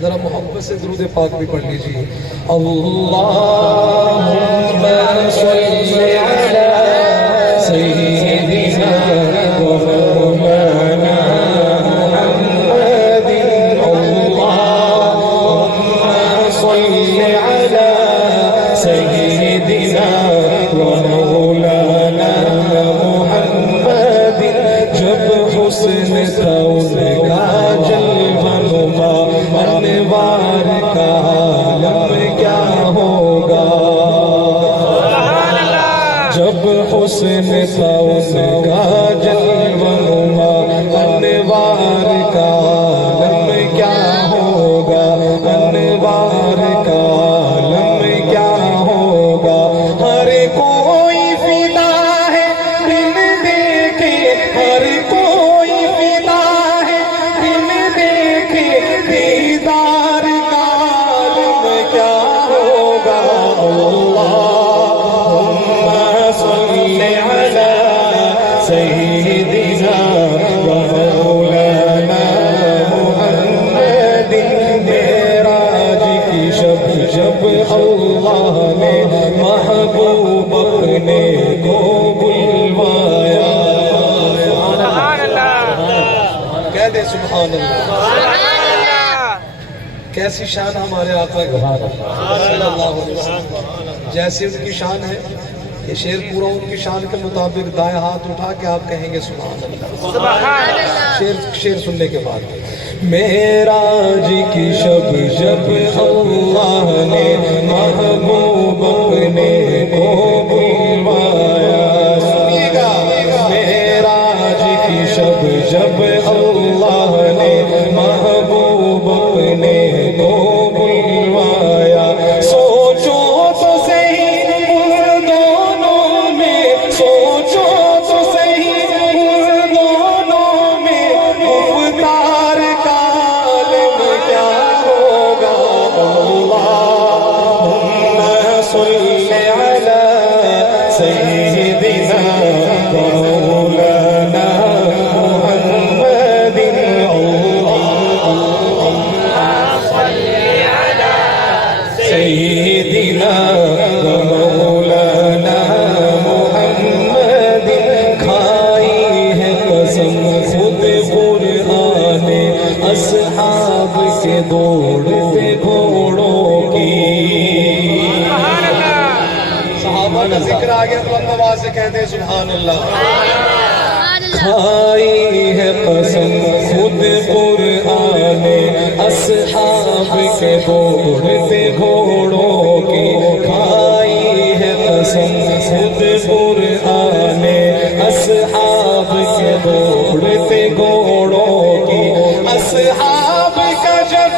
ذرا محبت سے درود پاک بھی پڑھ لیجیے. اللہم صل علی سیدنا و مولانا محمد. اللہم صل علی سیدنا و مولانا محمد. جب حسن تھا ان کا جلوہ نما انوار کا عالم کیا ہوگا. جب حسن تھا ان کا جلوہ نما انوار کا عالم کیا ہوگا. انوار کا عالم کیا ہوگا. ہر کوئی فدا ہے بن دیکھے. ہر کوئی فدا ہے بن دیکھے. دیدار کا عالم کیا ہوگا. اللہم صل علی سیدنا و مولانا محمد. معراج کی شب جب اللہ نے محبوب اپنے کو بلوایا. کہہ دے سبحان اللہ. کیسی شان ہمارے آقا کی صلی اللہ علیہ وسلم. جیسی ان کی شان ہے یہ شعر پورا ان کی شان کے مطابق دائیں ہاتھ اٹھا کے آپ کہیں گے سبحان اللہ. شعر سننے کے بعد معراج کی شب جب اللہ نے محبوب اپنے کو بلوایا. سنیے گا. معراج کی شب جب اللہ نے محبوب اپنے کو بلوایا. سوچو تو صحیح ان دونوں میں. سوچو تو صحیح ان دونوں میں. مختار کا عالم کیا ہوگا. اللہم صل علی سیدنا و مولانا محمد. سیدنا و مولانا محمد. کھائی ہے قسم خود قرآن اصحاب کے دوڑتے گھوڑوں کی. صحابہ کا ذکر آ گیا تو بلند آواز سے کہتے ہیں سبحان اللہ. کھائی ہے قسم خود قرآن اصحاب کے دوڑتے گھوڑوں کی. کھائی ہے قسم خود قرآن اصحاب کے دوڑتے گھوڑوں کی. اصحاب کا جب